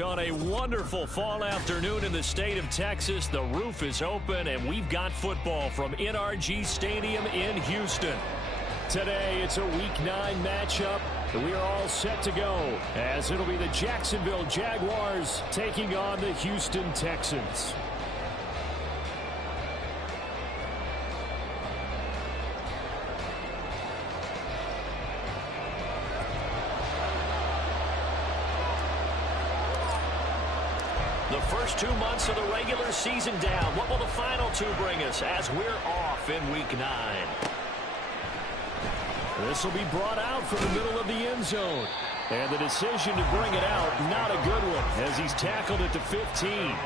On a wonderful fall afternoon in the state of Texas, the roof is open, and we've got football from NRG Stadium in Houston. Today, it's a Week 9 matchup. We are all set to go, as it'll be the Jacksonville Jaguars taking on the Houston Texans. The first 2 months of the regular season down. What will the final 2 bring us as we're off in Week 9? This will be brought out from the middle of the end zone. And the decision to bring it out, not a good one, as he's tackled it to 15.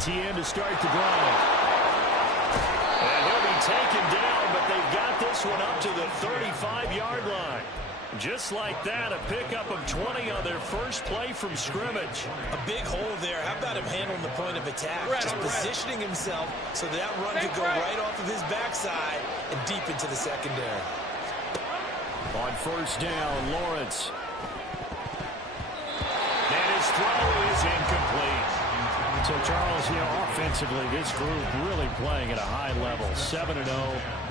ETN to start the drive. And he'll be taken down, but they've got this one up to the 35-yard line. Just like that, a pickup of 20 on their first play from scrimmage. A big hole there. How about him handling the point of attack? Just positioning himself so that run could go right off of his backside and deep into the secondary. On first down, Lawrence. And his throw is incomplete. So, Charles, offensively, this group really playing at a high level, 7-0.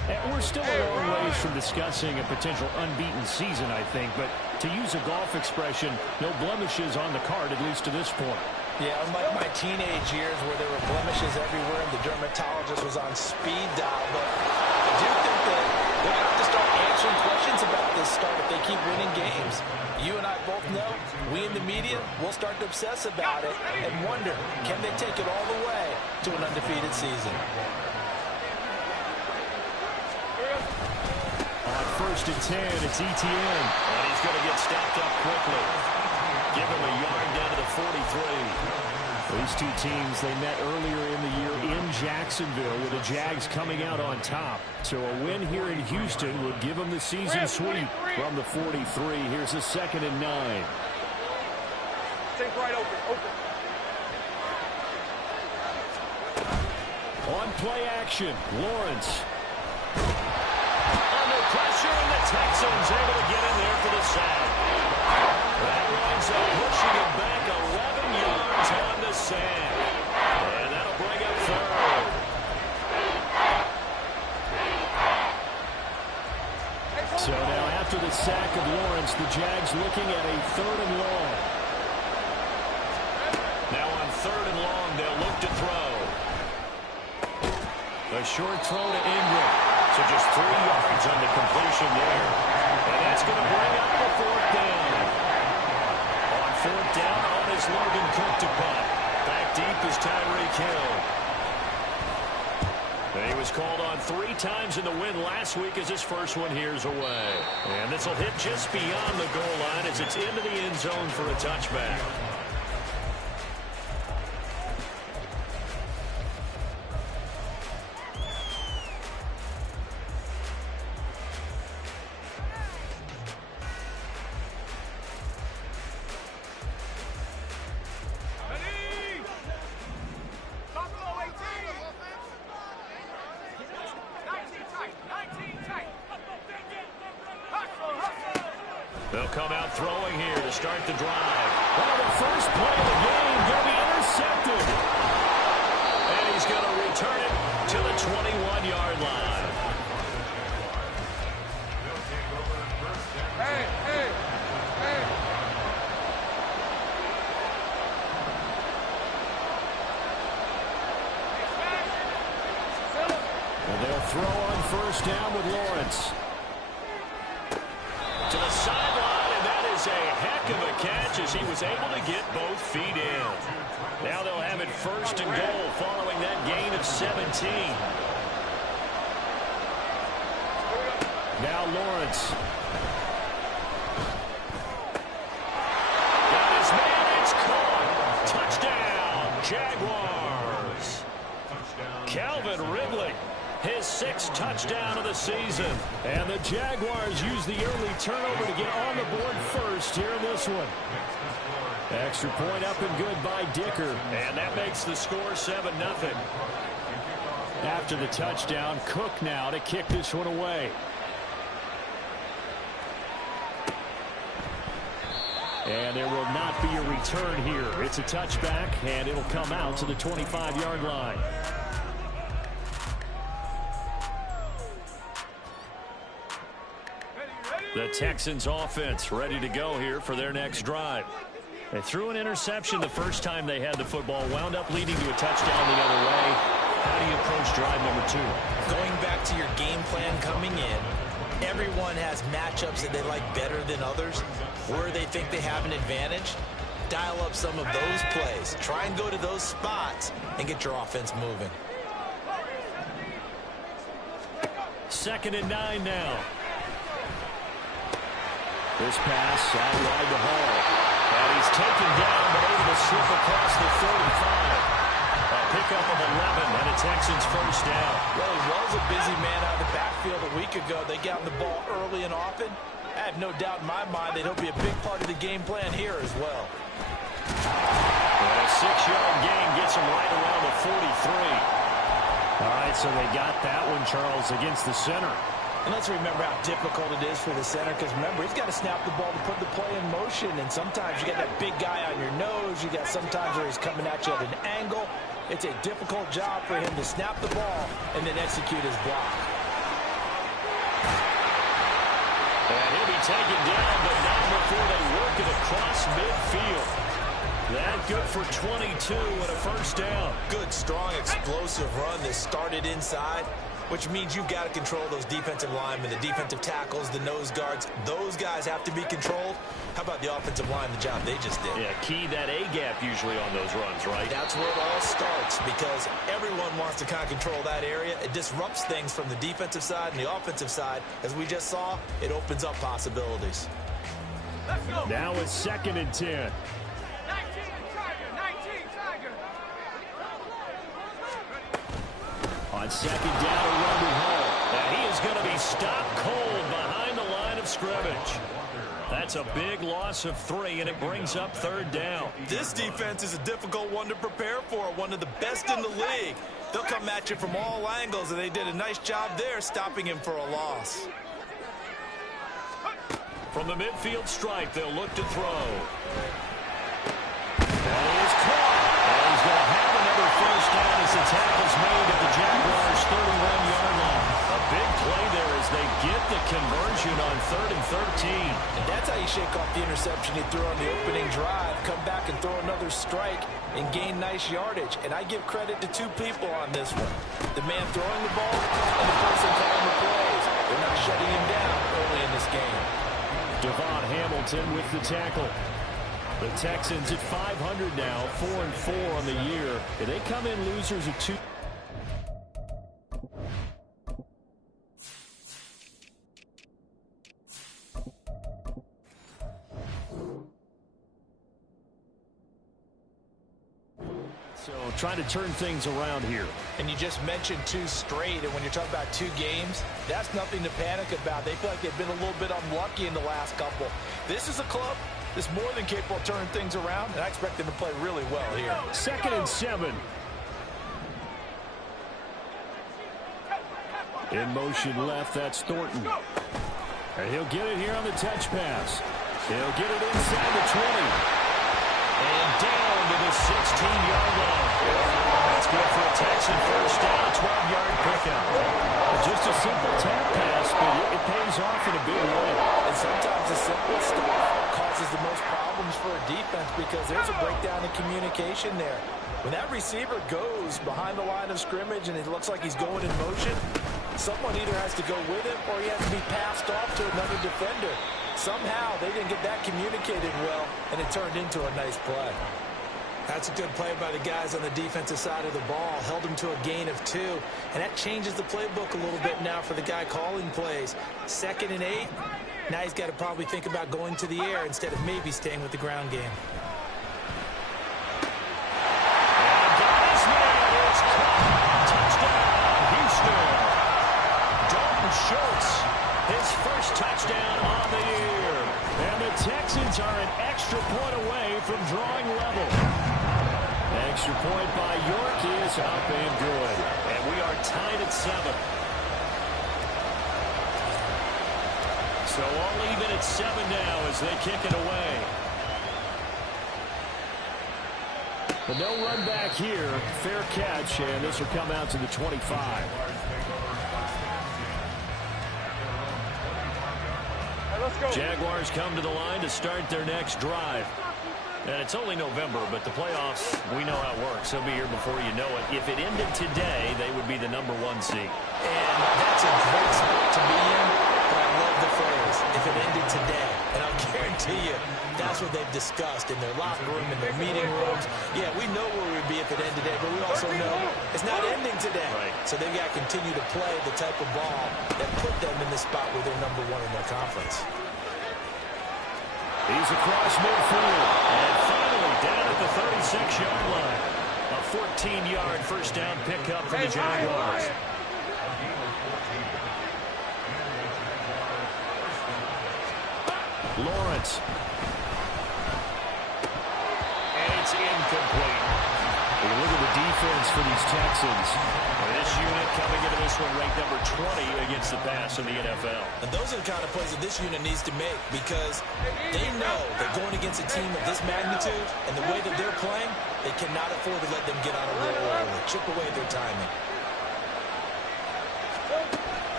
And we're still a long ways from discussing a potential unbeaten season, I think. But to use a golf expression, no blemishes on the card, at least to this point. Yeah, unlike my teenage years where there were blemishes everywhere and the dermatologist was on speed dial. But I do think that they're going to have to start answering questions about this start if they keep winning games. You and I both know, we in the media, will start to obsess about it and wonder, can they take it all the way to an undefeated season? On first and 10, it's ETN. And he's going to get stopped up quickly. Give him a yard down to the 43. These two teams, they met earlier in the year in Jacksonville with the Jags coming out on top. So a win here in Houston would give them the season sweep from the 43. Here's a 2nd and 9. Take right open. On play action, Lawrence. Under pressure, and the Texans able to get in there for the sack. That winds up pushing him back 11 yards on the sack. And that'll bring up 3rd. So now after the sack of Lawrence, the Jags looking at a 3rd and long. Now on 3rd and long, they'll look to throw. A short throw to Ingram. So just 3 yards on the completion there. And that's going to bring up the 4th down. On 4th down, on is Logan Cook to punt. Back deep is Tyreek Hill. He was called on 3 times in the win last week as his first one here's away. And this will hit just beyond the goal line as it's into the end zone for a touchback. They'll come out throwing here to start the drive. Well, the first play of the game going to be intercepted. And he's going to return it to the 21-yard line. Hey. And they'll throw on first down with Lawrence. To the sideline, and that is a heck of a catch as he was able to get both feet in. Now they'll have it 1st and goal following that gain of 17. Now Lawrence. Got his man, it's caught. Touchdown, Jaguars. Calvin Ridley, his 6th touchdown of the season. And the Jaguars use the early turnover to get on the board first here in this one. Extra point up and good by Dicker. And that makes the score 7-0. After the touchdown, Cook now to kick this one away. And there will not be a return here. It's a touchback, and it'll come out to the 25-yard line. The Texans offense ready to go here for their next drive. They threw an interception the first time they had the football, wound up leading to a touchdown the other way. How do you approach drive number 2? Going back to your game plan coming in, everyone has matchups that they like better than others. Where they think they have an advantage, dial up some of those plays. Try and go to those spots and get your offense moving. 2nd and 9 now. This pass out wide to Hall. And he's taken down but able to slip across the 35. A pickup of 11 and a Texans first down. Well, he was a busy man out of the backfield a week ago. They got the ball early and often. I have no doubt in my mind that he'll be a big part of the game plan here as well. And a 6-yard gain gets him right around the 43. All right, so they got that one, Charles, against the center. And let's remember how difficult it is for the center, because remember, he's got to snap the ball to put the play in motion, and sometimes you got that big guy on your nose. You got sometimes where he's coming at you at an angle. It's a difficult job for him to snap the ball and then execute his block. And he'll be taken down, but not before they work it across midfield. That good for 22 and a first down. Good, strong, explosive run that started inside, which means you've got to control those defensive linemen, the defensive tackles, the nose guards. Those guys have to be controlled. How about the offensive line, the job they just did? Yeah, key that A-gap usually on those runs, right? That's where it all starts, because everyone wants to kind of control that area. It disrupts things from the defensive side and the offensive side. As we just saw, it opens up possibilities. Let's go. Now it's 2nd and 10. 19 Tiger. On 2nd down, a run to Hall. And he is going to be stopped cold behind the line of scrimmage. That's a big loss of 3, and it brings up 3rd down. This defense is a difficult one to prepare for, one of the best in the league. They'll come at you from all angles, and they did a nice job there stopping him for a loss. From the midfield stripe, they'll look to throw. That is caught. And he's going to have another first down as the tackle's made at the Jaguars' 31-yard line. A big play there as they get the conversion on 3rd and 13. And that's how you shake off the interception he threw on the opening drive, come back and throw another strike and gain nice yardage. And I give credit to 2 people on this one. The man throwing the ball and the person calling the plays. They're not shutting him down early in this game. Devon Hamilton with the tackle. The Texans at 500 now, 4-4 on the year. And they come in losers of 2. So trying to turn things around here. And you just mentioned 2 straight, and when you're talking about 2 games, that's nothing to panic about. They feel like they've been a little bit unlucky in the last couple. This is a club that's more than capable of turning things around, and I expect them to play really well here. 2nd and 7. In motion left, that's Thornton. And he'll get it here on the touch pass. He'll get it inside the 20. And down to the 16-yard line. That's good for a Texan first down, a 12-yard pickup. Just a simple tap pass, but it pays off in a big way. And sometimes the simple stuff causes the most problems for a defense because there's a breakdown in communication there. When that receiver goes behind the line of scrimmage and it looks like he's going in motion, someone either has to go with him or he has to be passed off to another defender. Somehow they didn't get that communicated well, and it turned into a nice play. That's a good play by the guys on the defensive side of the ball. Held him to a gain of 2, and that changes the playbook a little bit now for the guy calling plays. 2nd and 8. Now he's got to probably think about going to the air instead of maybe staying with the ground game. And got his man. It's caught. Touchdown, Houston. Texans are an extra point away from drawing level. Extra point by York is up and good. And we are tied at 7. So all even at 7 now as they kick it away. But no run back here. Fair catch, and this will come out to the 25. Jaguars come to the line to start their next drive. And it's only November, but the playoffs, we know how it works. They'll be here before you know it. If it ended today, they would be the #1 seed. And that's a great spot to be in, but I love the phrase, if it ended today. And I'll guarantee you, that's what they've discussed in their locker room, in their meeting rooms. Yeah, we know where we'd be if it ended today, but we also know it's not ending today. Right. So they've got to continue to play the type of ball that put them in the spot where they're #1 in their conference. He's across midfield. And finally down at the 36-yard line. A 14-yard first down pickup for the Jaguars. Lawrence. And it's incomplete. We look at the defense for these Texans. This unit coming into this one ranked #20 against the pass in the NFL. And those are the kind of plays that this unit needs to make because they know that going against a team of this magnitude and the way that they're playing, they cannot afford to let them get on a roll early, chip away at their timing.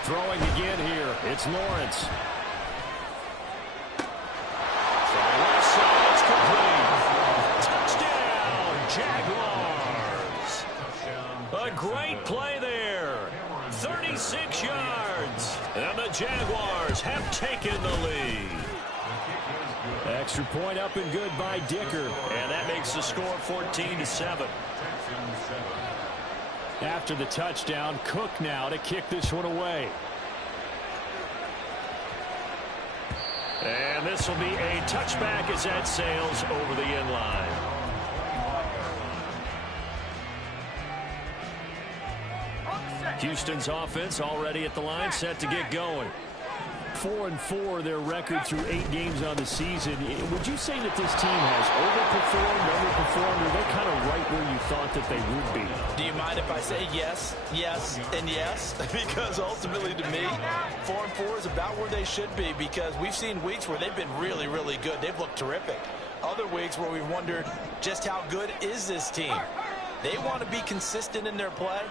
Throwing again here. It's Lawrence. From the left side, it's complete. Touchdown, Jaguars. A great play there. 36 yards. And the Jaguars have taken the lead. Extra point up and good by Dicker. And that makes the score 14-7. After the touchdown, Cook now to kick this one away. And this will be a touchback as that sails over the end line. Houston's offense already at the line, set to get going. 4-4 their record through 8 games on the season. Would you say that this team has overperformed, underperformed, or are they kind of right where you thought that they would be? Do you mind if I say yes, yes, and yes? Because ultimately to me, 4-4 is about where they should be because we've seen weeks where they've been really, really good. They've looked terrific. Other weeks where we've wondered just how good is this team. They want to be consistent in their play,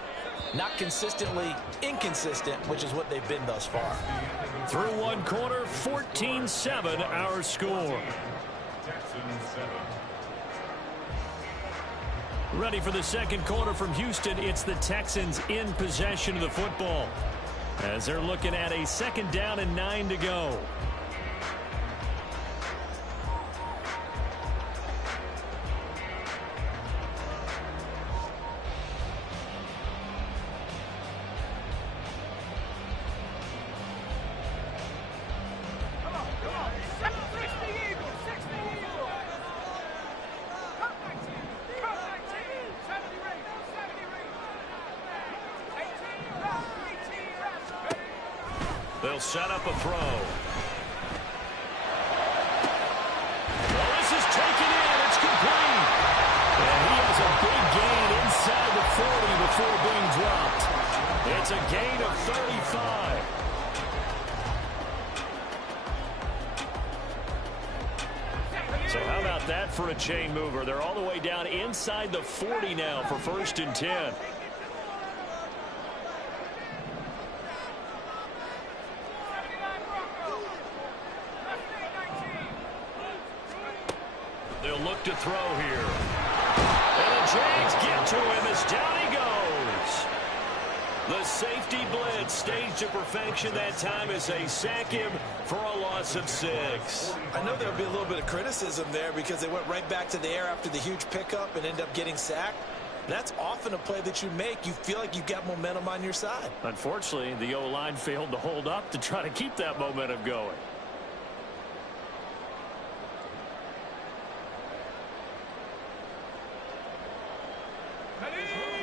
not consistently inconsistent, which is what they've been thus far. Through one quarter, 14-7 our score. Ready for the second quarter from Houston. It's the Texans in possession of the football as they're looking at a 2nd down and 9 to go. They'll set up a throw. Well, this is taken in. It's complete. And he has a big gain inside the 40 before being dropped. It's a gain of 35. So how about that for a chain mover? They're all the way down inside the 40 now for 1st and 10. They'll look to throw here. And the Jags get to him as down he goes. The safety blitz staged to perfection that time as they sack him for a loss of 6. I know there'll be a little bit of criticism there because they went right back to the air after the huge pickup and ended up getting sacked. That's often a play that you make. You feel like you've got momentum on your side. Unfortunately, the O-line failed to hold up to try to keep that momentum going.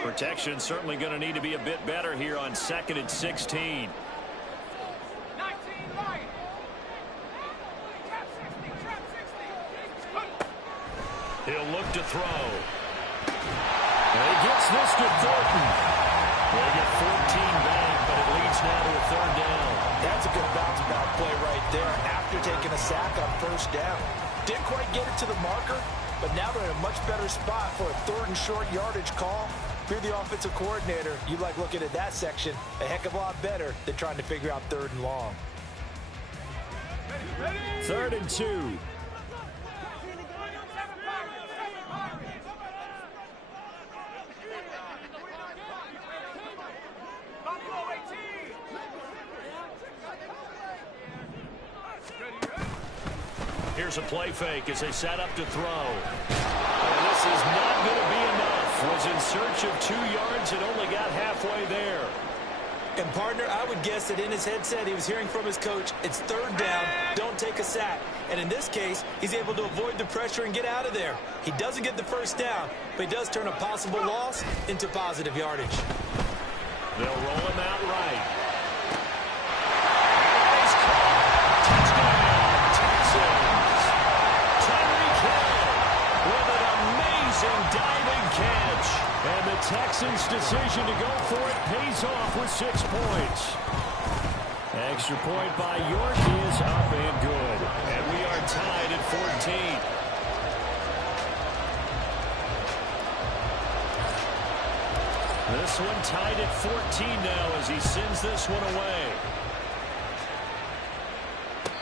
Protection certainly going to need to be a bit better here on 2nd and 16. 19 right. Trap 60, trap He'll look to throw. And he gets this to Thornton. They get 14 back, but it leads now to a third down. That's a good bounce back play right there after taking a sack on first down. Didn't quite get it to the marker, but now they're in a much better spot for a third and short yardage call. If you're the offensive coordinator, you like looking at that section a heck of a lot better than trying to figure out third and long. 3rd and 2. Here's a play fake as they set up to throw. And this is not going to be enough. Was in search of 2 yards and only got halfway there. And, partner, I would guess that in his headset he was hearing from his coach, it's third down, don't take a sack. And in this case, he's able to avoid the pressure and get out of there. He doesn't get the first down, but he does turn a possible loss into positive yardage. They'll roll him out right. Diving catch. And the Texans' decision to go for it pays off with 6 points. Extra point by York is up and good. And we are tied at 14. This one tied at 14 now as he sends this one away.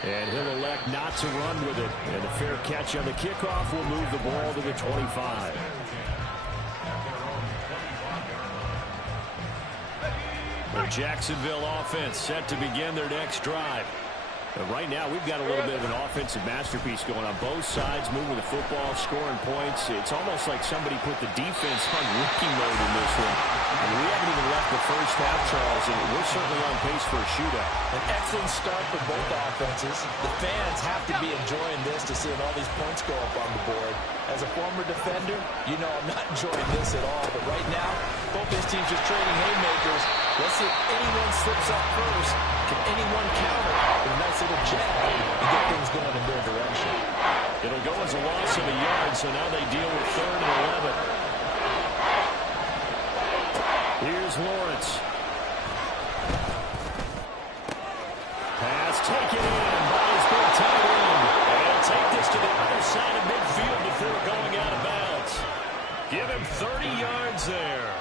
And he'll elect not to run with it. And a fair catch on the kickoff will move the ball to the 25. The Jacksonville offense set to begin their next drive. But right now, we've got a little bit of an offensive masterpiece going on both sides, moving the football, scoring points. It's almost like somebody put the defense on rookie mode in this one. And we haven't even left the first half, Charles, and we're certainly on pace for a shootout. An excellent start for both offenses. The fans have to be enjoying this to seeing all these points go up on the board. As a former defender, you know I'm not enjoying this at all. But right now, both these teams just trading haymakers. Let's see if anyone slips up first. Can anyone counter with a nice little jab and get things going in their direction? It'll go as a loss of a yard, so now they deal with 3rd and 11. Here's Lawrence. Pass taken in by his big tight end. And take this to the other side of midfield before going out of bounds. Give him 30 yards there.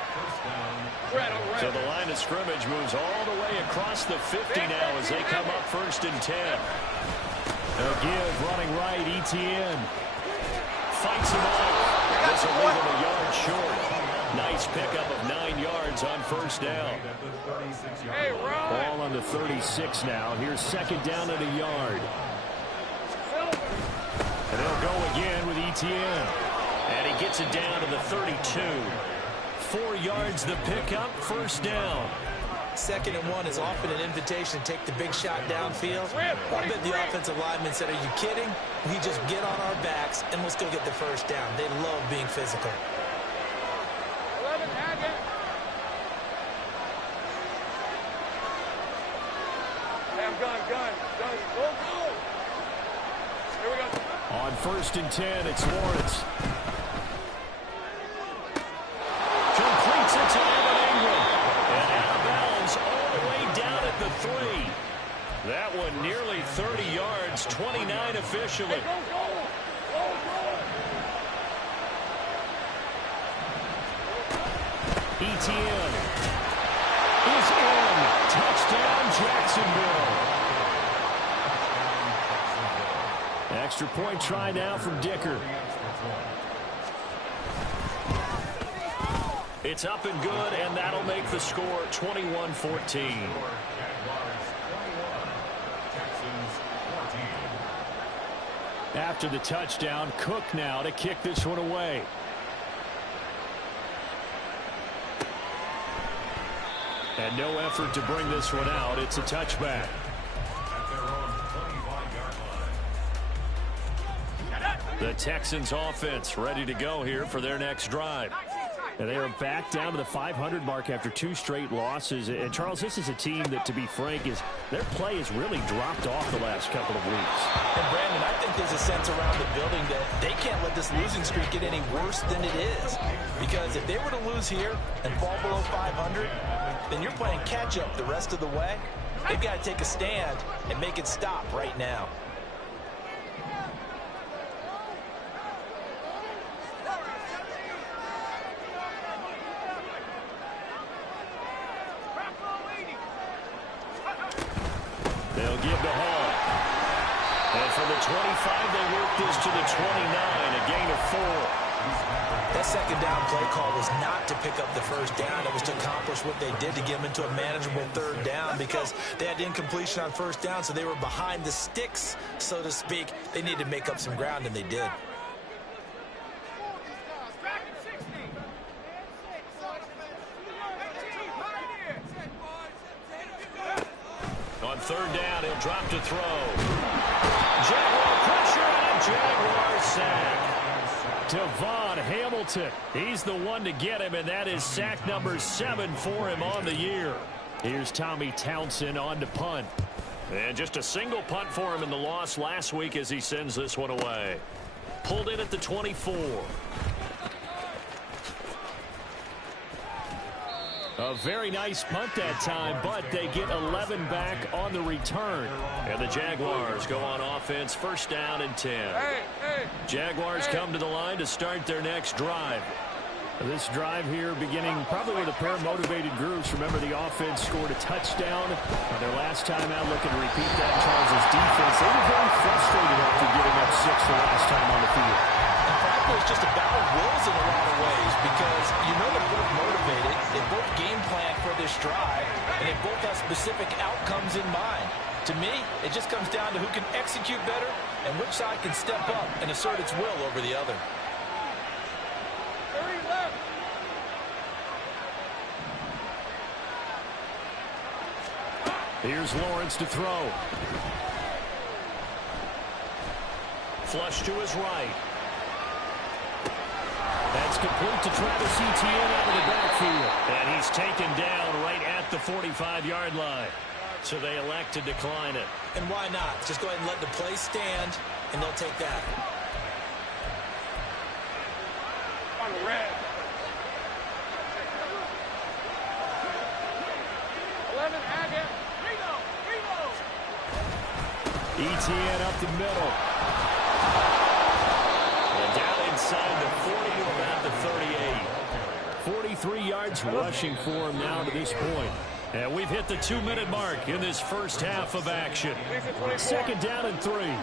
So the line of scrimmage moves all the way across the 50 now as they come up 1st and 10. They'll give running right, ETN. Fights him off. This will leave him a yard short. Nice pickup of 9 yards on 1st down. Ball on the 36 now. Here's 2nd down and a yard. And they'll go again with ETN. And he gets it down to the 32. 4 yards the pickup, 1st down. 2nd and 1 is often an invitation to take the big shot downfield. I bet the offensive lineman said, are you kidding? We just get on our backs and we'll still get the 1st down. They love being physical. 11, I'm gun. Go. Here we go. On 1st and 10, it's Lawrence. Completes it to Evan Ingram. And out of bounds all the way down at the 3. That one nearly 30 yards, 29 officially. ETN is in. Touchdown, Jacksonville. Extra point try now from Dicker. It's up and good, and that'll make the score 21-14. After the touchdown, Cook now to kick this one away. And no effort to bring this one out. It's a touchback. The Texans offense ready to go here for their next drive. And they are back down to the 500 mark after 2 straight losses. And, Charles, this is a team that, to be frank, their play has really dropped off the last couple of weeks. And, Brandon, I think there's a sense around the building that they can't let this losing streak get any worse than it is. Because if they were to lose here and fall below 500, then you're playing catch-up the rest of the way. They've got to take a stand and make it stop right now. They'll give to Hall. And from the 25, they work this to the 29, a gain of 4. That second down play call was not to pick up the first down. It was to accomplish what they did to get them into a manageable third down because they had incompletion on first down, so they were behind the sticks, so to speak. They needed to make up some ground, and they did. On third down, he'll drop to throw. Jaguar pressure and a Jaguar sack. Devon Hamilton, he's the one to get him, and that is sack number 7 for him on the year. Here's Tommy Townsend on to punt. And just a single punt for him in the loss last week as he sends this one away. Pulled in at the 24. A very nice punt that time, but they get 11 back on the return. And the Jaguars go on offense, first down and 10. Jaguars come to the line to start their next drive. This drive here beginning probably with a pair of motivated groups. Remember, the offense scored a touchdown on their last time out, looking to repeat that in Charles' defense. They were very frustrated after giving up 6 the last time on the field. And frankly, it's just a battle of wills in a lot of ways because you know they're both motivated, they both game plan for this drive, and they both have specific outcomes in mind. To me, it just comes down to who can execute better and which side can step up and assert its will over the other. Here's Lawrence to throw. Flush to his right. That's complete to Travis Etienne out of the backfield. And he's taken down right at the 45-yard line. So they elect to decline it. And why not? Just go ahead and let the play stand, and they'll take that. On the red. 11, Agate. Etienne up the middle. And down inside the 40 to about the 38. 43 yards rushing for him now to this point. And we've hit the 2-minute mark in this first half of action. Second down and 3. 13,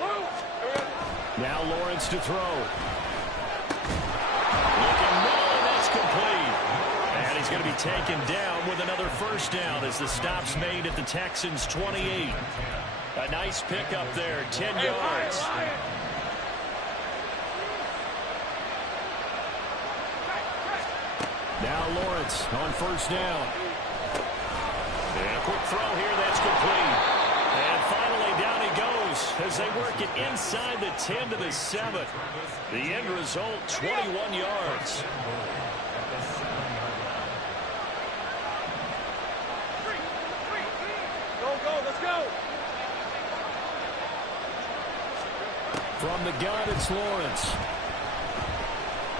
Lou. Now Lawrence to throw. Looking low, and that's complete. And he's going to be taken down with another first down as the stop's made at the Texans' 28. A nice pickup there, 10 yards. Now Lawrence on first down. And a quick throw here, that's complete. And finally down he goes as they work it inside the 10 to the 7. The end result, 21 yards. Go, let's go. From the gun, it's Lawrence.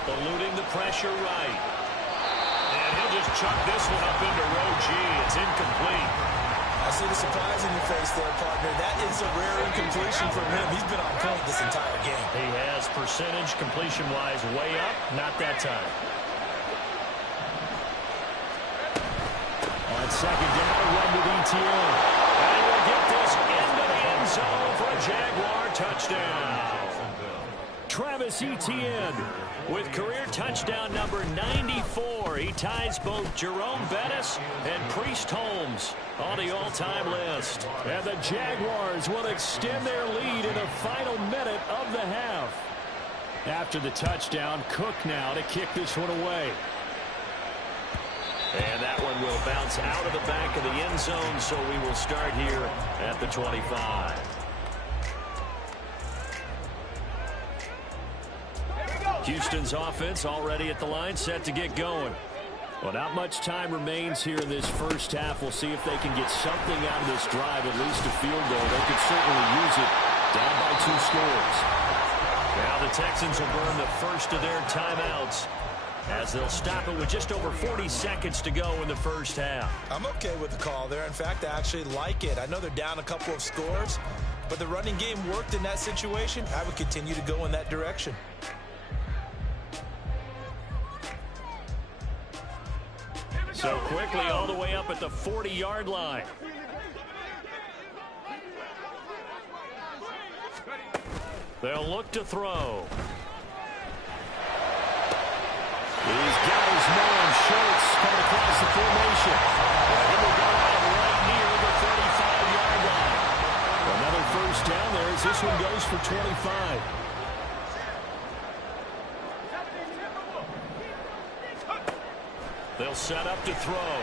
Eluding the pressure right. And he'll just chuck this one up into row G. It's incomplete. I see the surprise in your face there, partner. That is a rare incompletion from him. He's been on point this entire game. He has percentage completion-wise way up. Not that time. On second down, run with Etienne. And we'll get this into the end zone for a Jaguar touchdown. Travis Etienne with career touchdown number 94. He ties both Jerome Bettis and Priest Holmes on the all-time list. And the Jaguars will extend their lead in the final minute of the half. After the touchdown, Cook now to kick this one away. And that one will bounce out of the back of the end zone, so we will start here at the 25. Houston's offense already at the line, set to get going. Well, not much time remains here in this first half. We'll see if they can get something out of this drive, at least a field goal. They could certainly use it, down by 2 scores. Now the Texans will burn the first of their timeouts as they'll stop it with just over 40 seconds to go in the first half. I'm okay with the call there. In fact, I actually like it. I know they're down a couple of scores, but the running game worked in that situation. I would continue to go in that direction. So quickly all the way up at the 40-yard line. They'll look to throw. He's got his man, Schultz, coming across the formation. He will go out right near the 35-yard line. Another first down there as this one goes for 25. They'll set up to throw.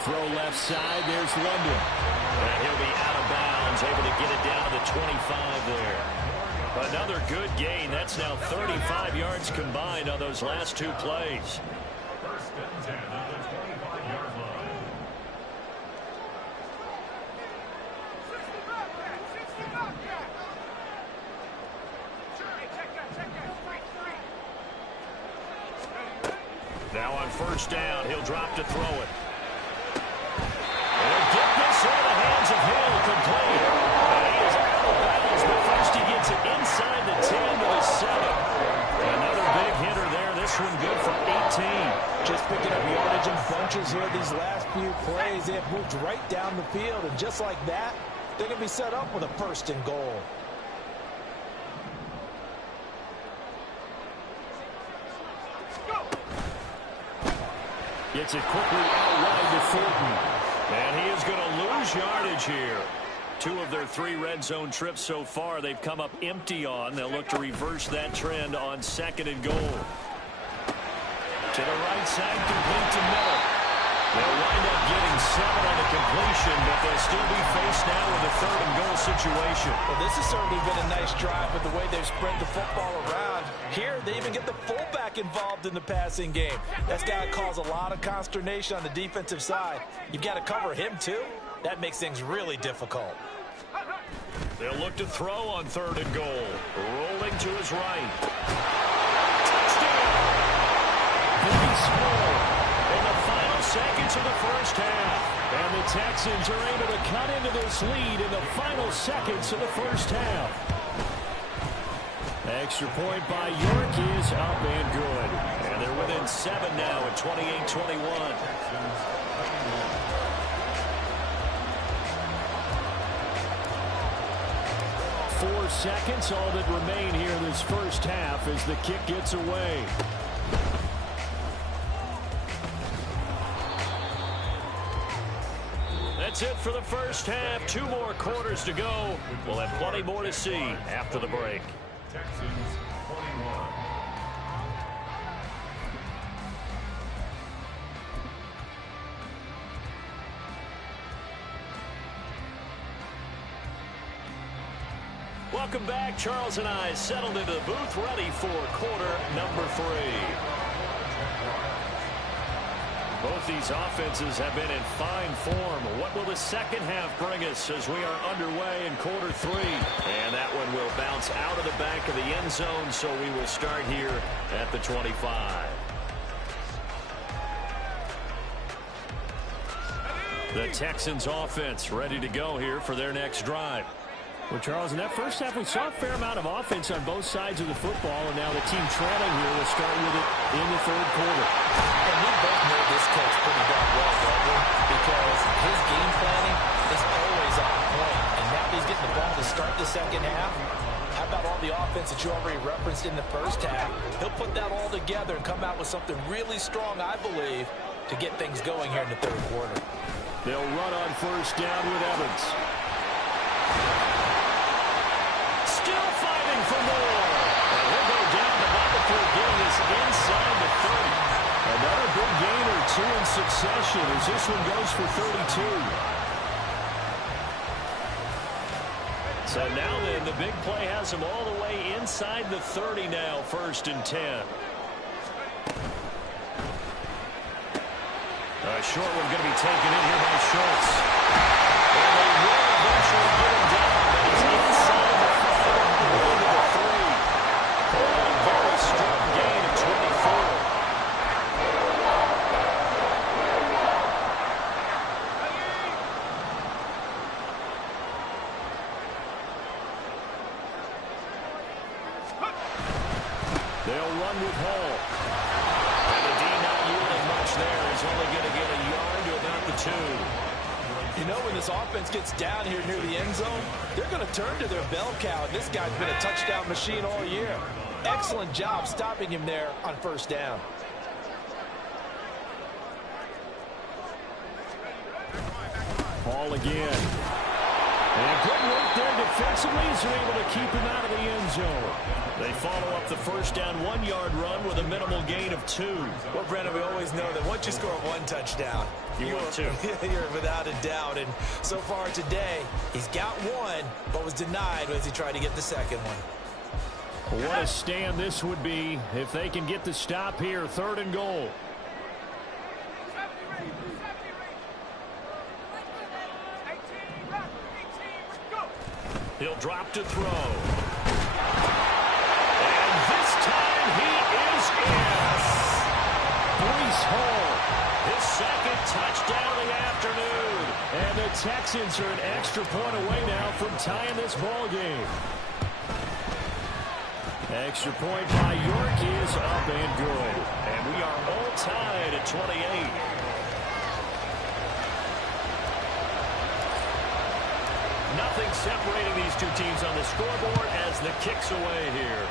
Throw left side. There's London. And he'll be out of bounds, able to get it down to the 25 there. Another good gain. That's now 35 yards combined on those last 2 plays. First and 10 at the 25-yard line. Now on first down, he'll drop to throw it. He'll get this into the hands of Hill, complete. And he is out of bounds, but first he gets it inside the 10 to the 7. Another big hitter there. This one good for 18. Just picking up yardage in bunches here these last few plays. They have moved right down the field, and just like that, they're going to be set up with a first and goal. Gets it quickly out wide to Fulton. And he is going to lose yardage here. 2 of their 3 red zone trips so far they've come up empty on. They'll look to reverse that trend on 2nd and goal. To the right side, complete to Miller. They'll wind up getting 7 on the completion, but they'll still be faced now with a 3rd and goal situation. Well, this has certainly been a nice drive with the way they've spread the football around. Here, they even get the fullback involved in the passing game. That's got to cause a lot of consternation on the defensive side. You've got to cover him, too. That makes things really difficult. They'll look to throw on 3rd and goal. Rolling to his right. Touchdown! Big score in the final seconds of the first half. And the Texans are able to cut into this lead in the final seconds of the first half. Extra point by York is up and good. And they're within 7 now at 28-21. 4 seconds, all that remain here in this first half as the kick gets away. That's it for the first half. 2 more quarters to go. We'll have plenty more to see after the break. Texans 21. Welcome back. Charles and I settled into the booth, ready for quarter number 3. Both these offenses have been in fine form. What will the second half bring us as we are underway in quarter 3? And that one will bounce out of the back of the end zone, so we will start here at the 25. The Texans offense ready to go here for their next drive. Well, Charles, in that first half, we saw a fair amount of offense on both sides of the football, and now the team trailing here will start with it in the 3rd quarter. And we both know this coach pretty darn well, don't we? Because his game planning is always on point, and now he's getting the ball to start the second half. How about all the offense that you already referenced in the first half? He'll put that all together and come out with something really strong, I believe, to get things going here in the 3rd quarter. They'll run on first down with Evans. Still fighting for more. And he'll go down. The number 4 gain is inside the 30. Another big gain or 2 in succession as this one goes for 32. So now then, the big play has him all the way inside the 30 now, 1st and 10. A short one going to be taken in here by Schultz. And they will eventually get him down, but he's inside the 5, into the 3. A very strong gain of 24. They'll run with Hall. And the D not yielding much there. He's only going to get a yard to about the 2. You know, when this offense gets down here near the end zone, they're going to turn to their bell cow. And this guy's been a touchdown machine all year. Excellent job stopping him there on 1st down. Hall again. And good work there defensively as they're able to keep him out of the end zone. They follow up the 1st down 1-yard run with a minimal gain of 2. Well, Brandon, we always know that once you score 1 touchdown, You want 2. You're without a doubt. And so far today, he's got 1, but was denied as he tried to get the 2nd one. What a stand this would be if they can get the stop here. 3rd and goal. He'll drop to throw. And this time he is in. Breece Hall, his 2nd touchdown of the afternoon. And the Texans are an extra point away now from tying this ball game. Extra point by York is up and good. And we are all tied at 28. Nothing separating these two teams on the scoreboard as the kick's away here.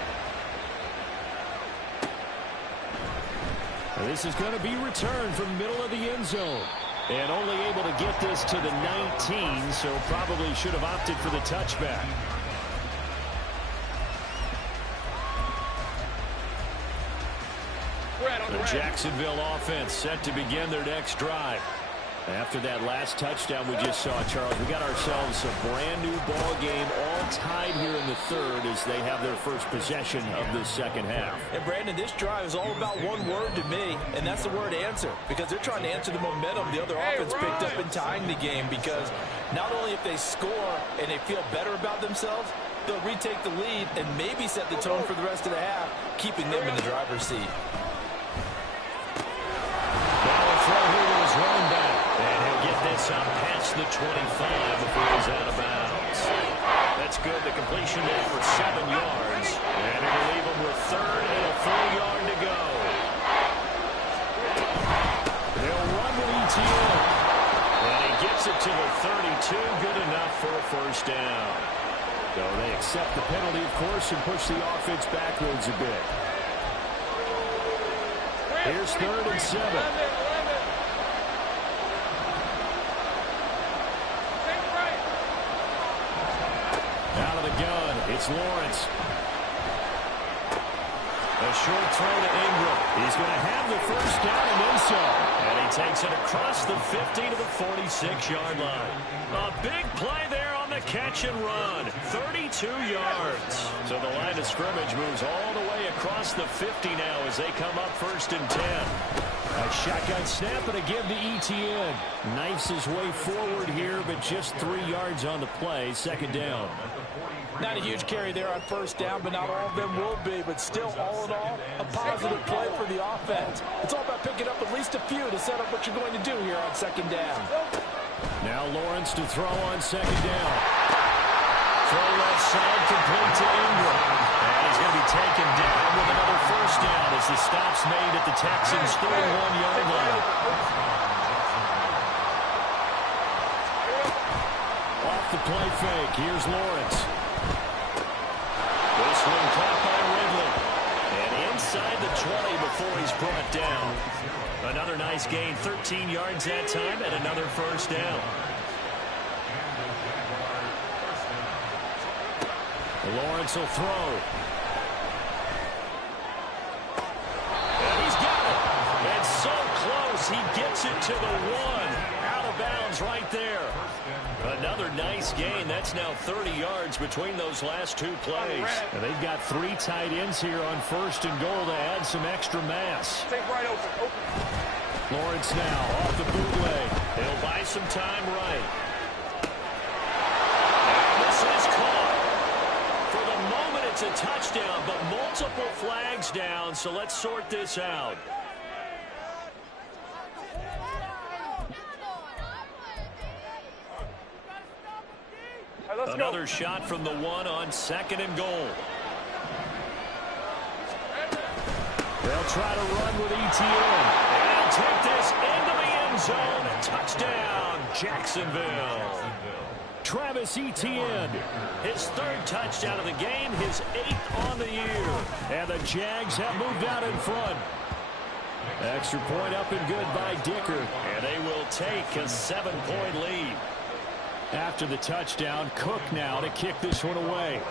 And this is going to be returned from middle of the end zone. And only able to get this to the 19, so probably should have opted for the touchback. The Jacksonville offense set to begin their next drive. After that last touchdown we just saw, Charles, we got ourselves a brand new ball game, all tied here in the 3rd as they have their first possession of this 2nd half. And Brandon, this drive is all about one word to me, and that's the word answer, because they're trying to answer the momentum the other offense picked up in tying the game, because not only if they score and they feel better about themselves, they'll retake the lead and maybe set the tone for the rest of the half, keeping them in the driver's seat. Running back, and he'll get this up past the 25 before he's out of bounds. That's good. The completion there for 7 yards, and it'll leave him with 3rd and a full yard to go. They'll run with ETN, and he gets it to the 32. Good enough for a 1st down. So they accept the penalty, of course, and push the offense backwards a bit. Here's 3rd and 7. Out of the gun, it's Lawrence. A short throw to Ingram. He's going to have the 1st down and then some. And he takes it across the 50 to the 46-yard line. A big play there on the catch and run. 32 yards. So the line of scrimmage moves all the way across the 50 now as they come up 1st and 10. A shotgun snap and a give to ETN. Knifes his way forward here, but just 3 yards on the play. 2nd down. Not a huge carry there on 1st down, but not all of them will be. But still, all in all, a positive play for the offense. It's all about picking up at least a few to set up what you're going to do here on 2nd down. Now Lawrence to throw on 2nd down. Throw left side, complete to Ingram. And he's going to be taken down with another 1st down as the stop's made at the Texans' 31-yard line. Off the play fake, here's Lawrence. This one caught by Ridley. And inside the 20 before he's brought down. Another nice gain, 13 yards that time, and another 1st down. Lawrence will throw. And he's got it. And so close, he gets it to the 1. Out of bounds is right there. Another nice gain. That's now 30 yards between those last two plays. And they've got 3 tight ends here on 1st and goal to add some extra mass. Take right open. Lawrence now off the bootleg. They'll buy some time right. And this is caught. For the moment, it's a touchdown, but multiple flags down, so let's sort this out. Another shot from the 1 on 2nd and goal. They'll try to run with ETN. And take this into the end zone. Touchdown, Jacksonville. Travis Etienne, his 3rd touchdown of the game, his 8th on the year. And the Jags have moved out in front. Extra point up and good by Dicker. And they will take a 7-point lead. After the touchdown, Cook now to kick this one away.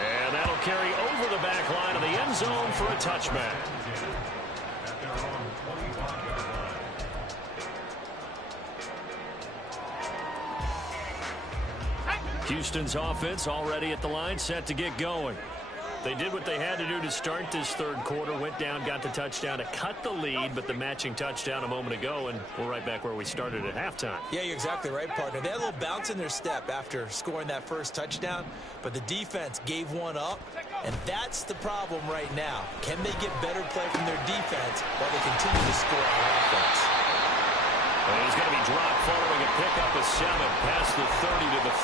And that'll carry over the back line of the end zone for a touchback. Houston's offense already at the line, set to get going. They did what they had to do to start this 3rd quarter, went down, got the touchdown to cut the lead, but the matching touchdown a moment ago, and we're right back where we started at halftime. Yeah, you're exactly right, partner. They had a little bounce in their step after scoring that first touchdown, but the defense gave one up, and that's the problem right now. Can they get better play from their defense while they continue to score on offense? Well, he's going to be dropped following a pickup of 7 past the 30 to the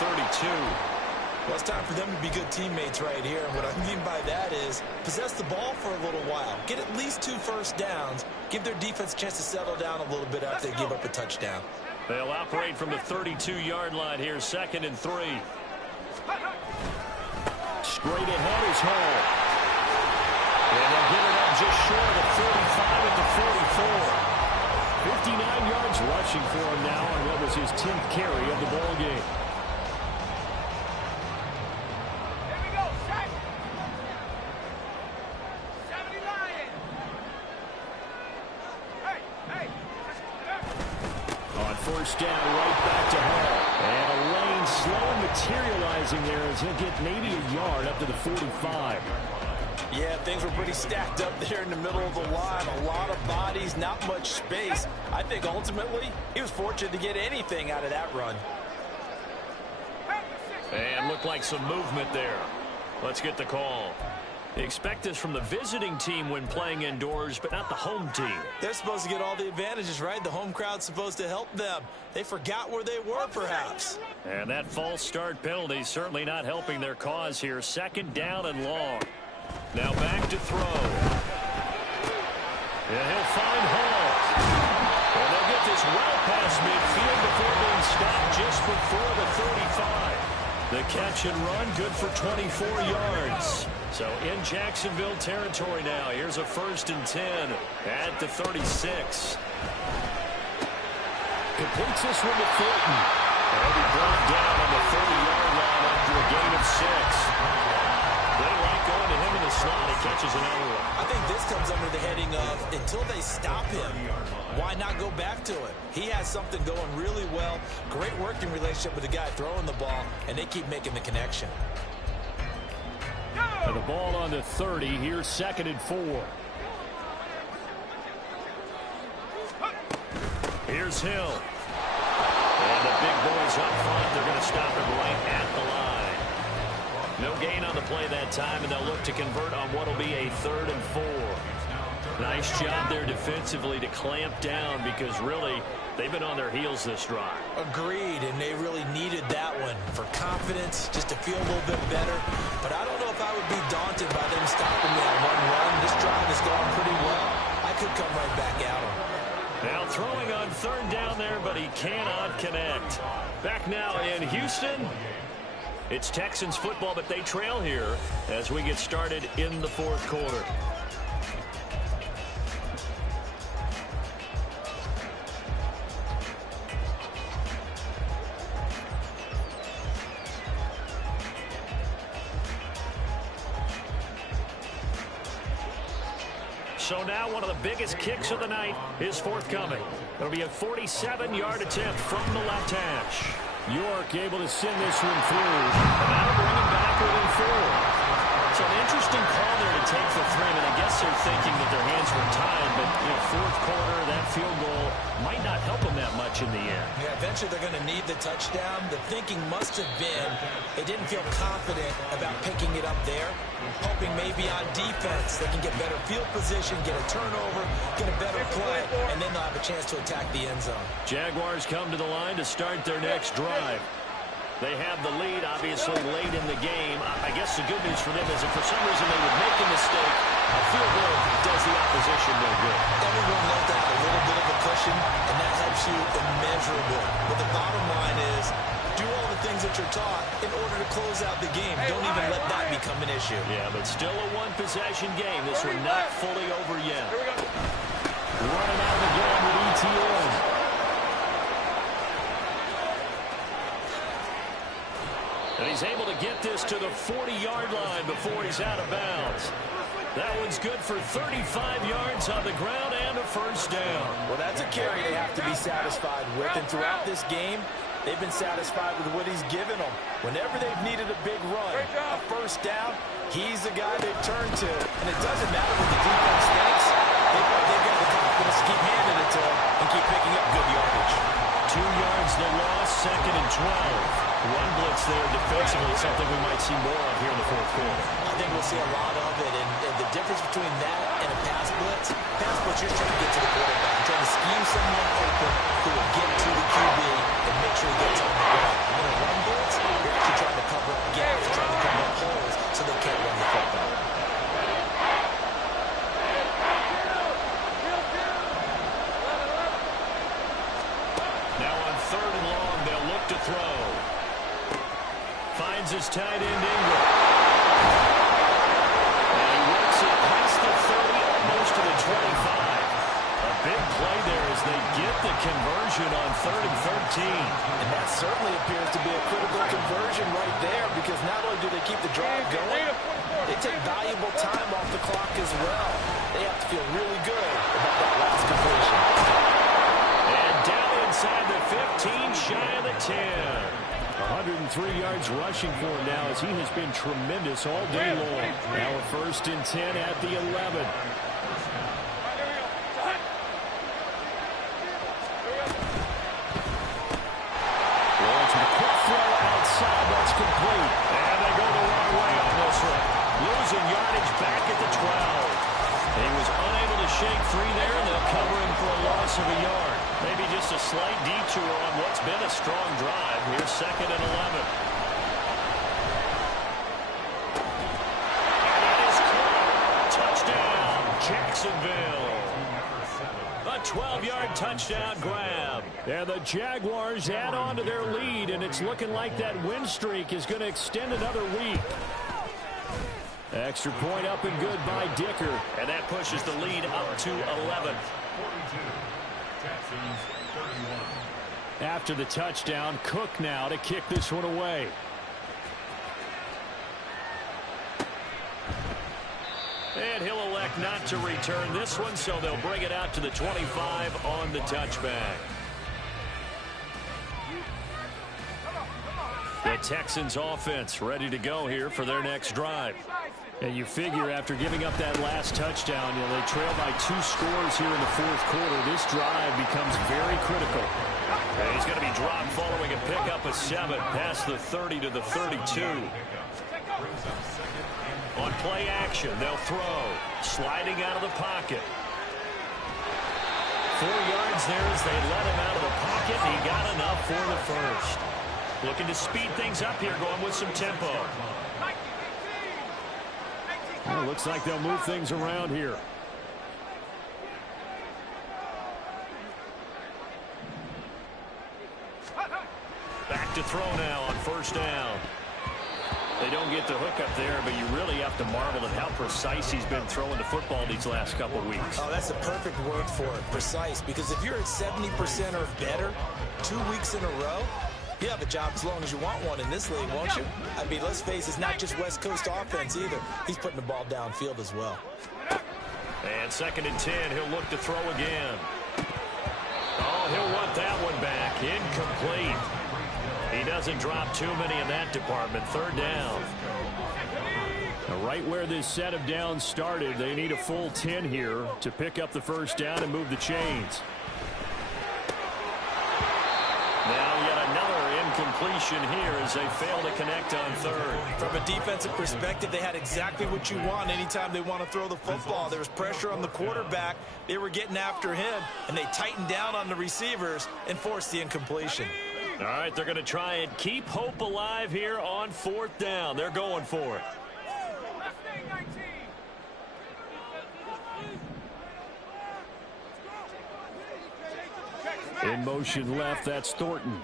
32. Well, it's time for them to be good teammates right here. And what I mean by that is possess the ball for a little while. Get at least 2 first downs. Give their defense a chance to settle down a little bit after they give up a touchdown. They'll operate from the 32-yard line here, 2nd and 3. Straight ahead is Hall. And they'll get it up just short of the 45 at the 44. 59 yards rushing for him now on what was his 10th carry of the ball game. First down, right back to Hall. And a lane slow materializing there as he'll get maybe a yard up to the 45. Yeah, things were pretty stacked up there in the middle of the line. A lot of bodies, not much space. I think ultimately he was fortunate to get anything out of that run. And looked like some movement there. Let's get the call. Expect this from the visiting team when playing indoors, but not the home team. They're supposed to get all the advantages, right? The home crowd's supposed to help them. They forgot where they were, perhaps. And that false start penalty certainly not helping their cause here. 2nd down and long. Now back to throw. And he'll find Hall. And they'll get this well past midfield before being stopped just before the 35. The catch and run, good for 24 yards. So in Jacksonville territory now. Here's a 1st and 10 at the 36. Completes this one to Thornton. And he'll be brought down on the 30-yard line after a gain of 6. They like going to him in the slot. He catches another one. I think this comes under the heading of until they stop him, why not go back to it? He has something going really well. Great working relationship with the guy throwing the ball, and they keep making the connection. And the ball on the 30. Here's 2nd and 4. Here's Hill. And the big boys up front. They're going to stop him right at the line. No gain on the play that time, and they'll look to convert on what will be a 3rd and 4. Nice job there defensively to clamp down because really they've been on their heels this drive. Agreed, and they really needed that one for confidence, just to feel a little bit better. But I don't know if I would be daunted by them stopping me on one run. This drive is going pretty well. I could come right back at them. Now throwing on 3rd down there, but he cannot connect. Back now in Houston. It's Texans football, but they trail here as we get started in the 4th quarter. So now one of the biggest kicks of the night is forthcoming. It'll be a 47-yard attempt from the left hash. York able to send this one through. And that'll bring him back within 4. So an interesting call there to take for 3. And I guess they're thinking that their hands were tied. But, fourth quarter, that field goal might not help them that much in the end. Yeah, eventually they're going to need the touchdown. The thinking must have been they didn't feel confident about picking it up there, hoping maybe on defense they can get better field position, get a turnover, get a better play, and then they'll have a chance to attack the end zone. Jaguars come to the line to start their next drive. They have the lead, obviously, late in the game. I guess the good news for them is if for some reason they would make a mistake, a field goal does the opposition no good. Everyone loves to have a little bit of a cushion, and that helps you immeasurably. But the bottom line is, do all the things that you're taught in order to close out the game. Don't even let that become an issue. Yeah, but still a one-possession game. This one not fully over yet. Running out of the game with ETN. And he's able to get this to the 40-yard line before he's out of bounds. That one's good for 35 yards on the ground and a first down. Well, that's a carry they have to be satisfied with. And throughout this game, they've been satisfied with what he's given them. Whenever they've needed a big run, a first down, he's the guy they've turned to. And it doesn't matter what the defense thinks. They've got the confidence to keep handing it to him and keep picking up good yardage. 2 yards the loss, 2nd and 12. One blitz there defensively, something we might see more of here in the fourth quarter. I think we'll see a lot of it, and the difference between that and a pass blitz, you're trying to get to the quarterback. You're trying to scheme someone open who will get to the QB and make sure he gets on the ground. In a run blitz, you're actually trying to cover up gaps, trying to cover up holes so they can't run the football. Now on 3rd and long, they'll look to throw. Finds his tight end, Ingram. And he works it past the 30, almost to the 25. A big play there as they get the conversion on 3rd and 13. And that certainly appears to be a critical conversion right there, because not only do they keep the drive going, they take valuable time off the clock as well. They have to feel really good about that last completion. And down inside the 15, shy of the 10. 103 yards rushing for him now as he has been tremendous all day long. Now a 1st and 10 at the 11. Lawrence with a quick throw outside. That's complete. And they go the wrong way on this one. Losing yardage back at the 12. He was unable to shake free there, and they'll cover him for a loss of a yard. Maybe just a slight detour on what's been a strong drive. Here's 2nd and 11. And it is caught. Touchdown, Jacksonville. A 12-yard touchdown grab. And the Jaguars add on to their lead, and it's looking like that win streak is going to extend another week. Extra point up and good by Dicker. And that pushes the lead up to 11. After the touchdown, Cook now to kick this one away. And he'll elect not to return this one, so they'll bring it out to the 25 on the touchback. The Texans offense ready to go here for their next drive. And you figure after giving up that last touchdown, they trail by 2 scores here in the fourth quarter. This drive becomes very critical. And he's going to be dropped following a pickup of 7 past the 30 to the 32. On play action, they'll throw. Sliding out of the pocket. 4 yards there as they let him out of the pocket. And he got enough for the first. Looking to speed things up here, going with some tempo. Well, looks like they'll move things around here. Back to throw now on 1st down. They don't get the hook up there, but you really have to marvel at how precise he's been throwing the football these last couple weeks. Oh, that's the perfect word for it, precise, because if you're at 70% or better 2 weeks in a row, you have a job as long as you want one in this league, won't you? I mean, let's face it, it's not just West Coast offense either. He's putting the ball downfield as well. And 2nd and 10, he'll look to throw again. Oh, he'll want that one back. Incomplete. He doesn't drop too many in that department. 3rd down. Now, right where this set of downs started, they need a full 10 here to pick up the 1st down and move the chains. Now yet another incompletion here as they fail to connect on 3rd. From a defensive perspective, they had exactly what you want anytime they want to throw the football. There was pressure on the quarterback. They were getting after him, and they tightened down on the receivers and forced the incompletion. All right, they're going to try and keep hope alive here on 4th down. They're going for it. In motion left, that's Thornton.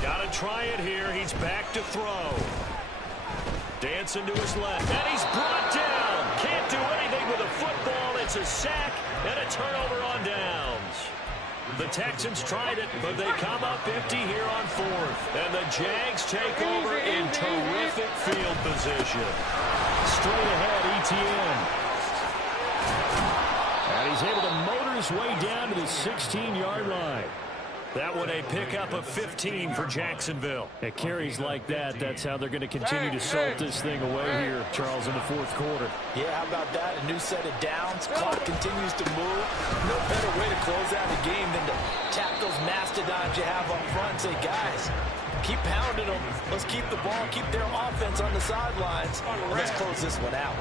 Got to try it here. He's back to throw. Dancing to his left, and he's brought down. Can't do anything with a football. It's a sack and a turnover on downs. The Texans tried it, but they come up empty here on 4th. And the Jags take over in terrific field position. Straight ahead, Etienne. And he's able to motor his way down to the 16-yard line. That one a pickup of 15 for Jacksonville. At carries like that, that's how they're going to continue to salt this thing away here, Charles, in the 4th quarter. Yeah, how about that? A new set of downs. Clock continues to move. No better way to close out the game than to tap those mastodons you have up front and say, guys, keep pounding them. Let's keep the ball, keep their offense on the sidelines, and let's close this one out.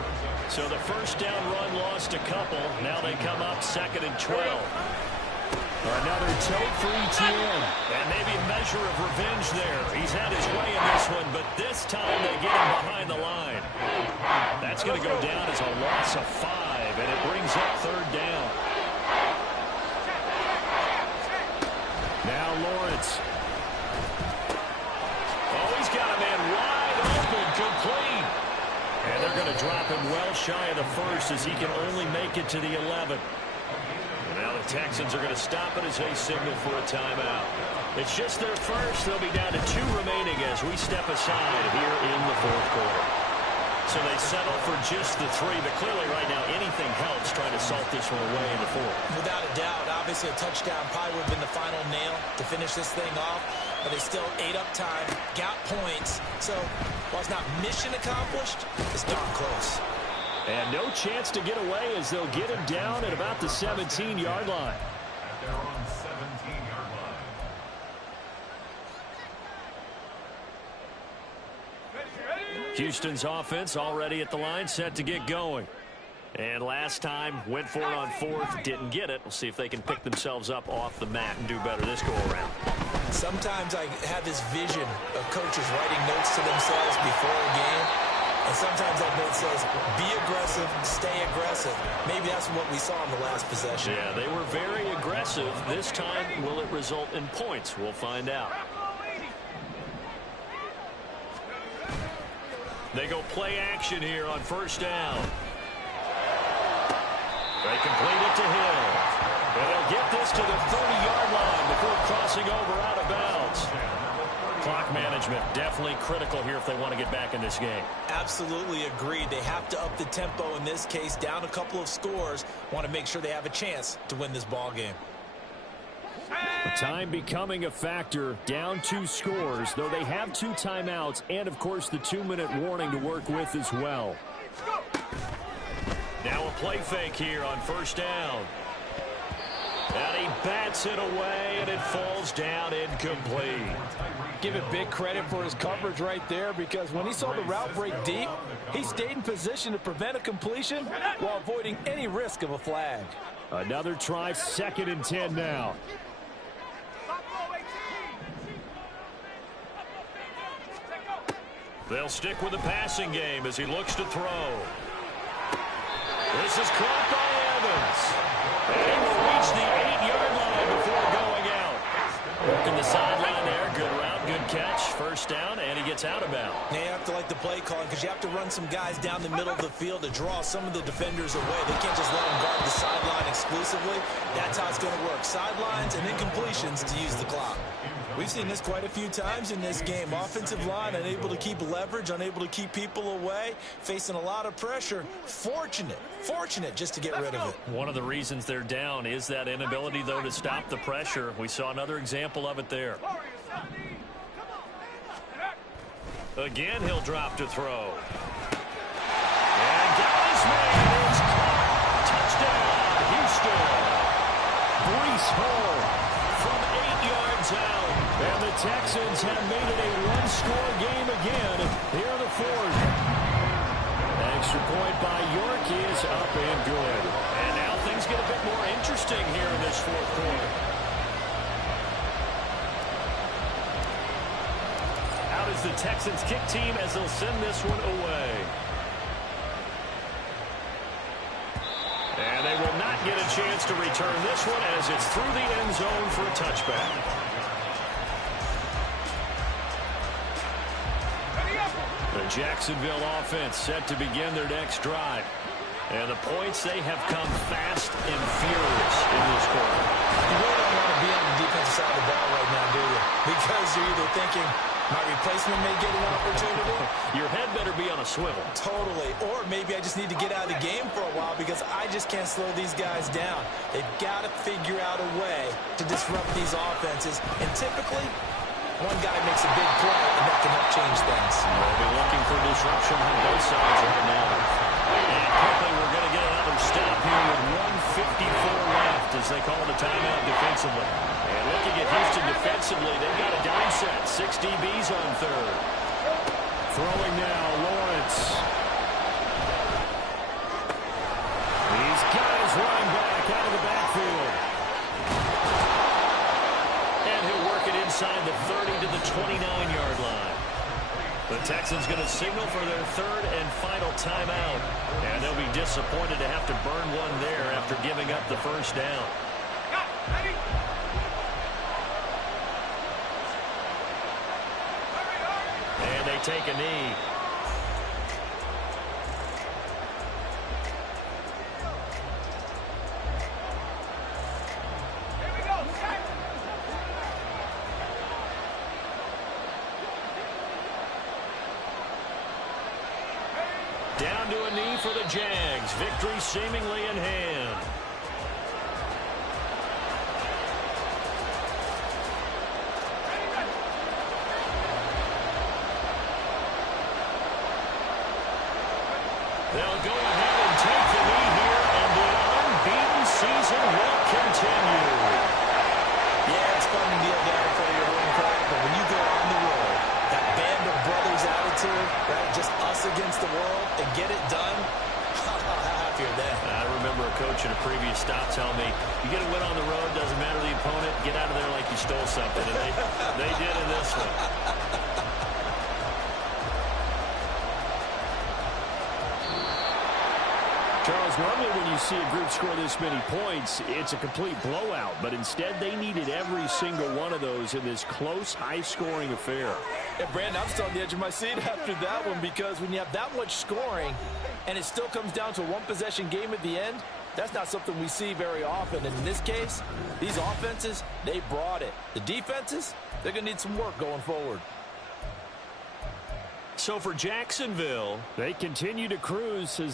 So the 1st down run lost a couple. Now they come up 2nd and 12. Another tote for Etienne. And maybe a measure of revenge there. He's had his way in this one, but this time they get him behind the line. That's going to go down as a loss of 5, and it brings up 3rd down. Now Lawrence. Oh, he's got a man wide open, complete. And they're going to drop him well shy of the 1st as he can only make it to the 11. Now the Texans are going to stop it as they signal for a timeout. It's just their 1st. They'll be down to 2 remaining as we step aside here in the 4th quarter. So they settle for just the 3, but clearly right now anything helps trying to salt this one away in the 4th. Without a doubt, obviously a touchdown probably would have been the final nail to finish this thing off, but they still ate up time, got points. So while it's not mission accomplished, it's darn close. And no chance to get away as they'll get him down at about the 17-yard line. They're on 17-yard line. Houston's offense already at the line, set to get going. And last time, went for it on 4th, didn't get it. We'll see if they can pick themselves up off the mat and do better this go-around. Sometimes I have this vision of coaches writing notes to themselves before a game. And sometimes that note says, be aggressive, stay aggressive. Maybe that's what we saw in the last possession. Yeah, they were very aggressive. This time, will it result in points? We'll find out. They go play action here on 1st down. They complete it to Hill. And they'll get this to the 30-yard line before crossing over out of bounds. Clock management definitely critical here if they want to get back in this game. Absolutely agreed. They have to up the tempo in this case, down a couple of scores. Want to make sure they have a chance to win this ball game. Time becoming a factor, down 2 scores, though they have 2 timeouts and, of course, the 2-minute warning to work with as well. Now a play fake here on 1st down. And he bats it away, and it falls down incomplete. Give it big credit for his coverage right there, because when he saw the route break deep, he stayed in position to prevent a completion while avoiding any risk of a flag. Another try, 2nd and 10 now. They'll stick with the passing game as he looks to throw. This is caught by Evans. And he will reach the 8-yard line before going out. Working the sideline there. Good route, good catch. 1st down, and he gets out of bounds. Now you have to like the play calling because you have to run some guys down the middle of the field to draw some of the defenders away. They can't just let them guard the sideline exclusively. That's how it's going to work. Sidelines and incompletions to use the clock. We've seen this quite a few times in this game. Offensive line unable to keep leverage, unable to keep people away, facing a lot of pressure. Fortunate just to get rid of it. One of the reasons they're down is that inability, though, to stop the pressure. We saw another example of it there. Again, he'll drop to throw. And guys, man, it's caught. Touchdown, Houston. Breece Hall from 8 yards out. And the Texans have made it a one-score game again here in the fourth. Extra point by York is up and good. And now things get a bit more interesting here in this fourth quarter. Out is the Texans kick team as they'll send this one away. And they will not get a chance to return this one as it's through the end zone for a touchback. The Jacksonville offense set to begin their next drive. And the points, they have come fast and furious in this quarter. You really don't want to be on the defensive side of the ball right now, do you? Because you're either thinking, my replacement may get an opportunity. Your head better be on a swivel. Totally. Or maybe I just need to get out of the game for a while because I just can't slow these guys down. They've got to figure out a way to disrupt these offenses. And typically, one guy makes a big play, and that can help change things. They'll be looking for disruption on both sides right now. And quickly, we're going to get another stop here with 1:54 left as they call the timeout defensively. And looking at Houston defensively, they've got a dime set. 6 DBs on third. Throwing now, Lawrence. He's got his running back out of the backfield. And he'll work it inside the 30 to the 29-yard line. The Texans going to signal for their third and final timeout. And they'll be disappointed to have to burn one there after giving up the first down. And they take a knee. Down to a knee for the Jags. Victory seemingly in hand. They'll go ahead and take the knee here, and the unbeaten season will continue. Yeah, it's fun to kneel down for your home crowd, but when you go on the road, that band of brothers attitude, right, just us against the world, and get it done, how happier then. I remember a coach at a previous stop telling me, you get a win on the road, doesn't matter the opponent, get out of there like you stole something. And they did in this one. Charles, normally when you see a group score this many points, it's a complete blowout. But instead, they needed every single one of those in this close, high-scoring affair. Yeah, Brandon, I'm still on the edge of my seat after that one because when you have that much scoring and it still comes down to a one-possession game at the end, that's not something we see very often. And in this case, these offenses, they brought it. The defenses, they're going to need some work going forward. So for Jacksonville, they continue to cruise as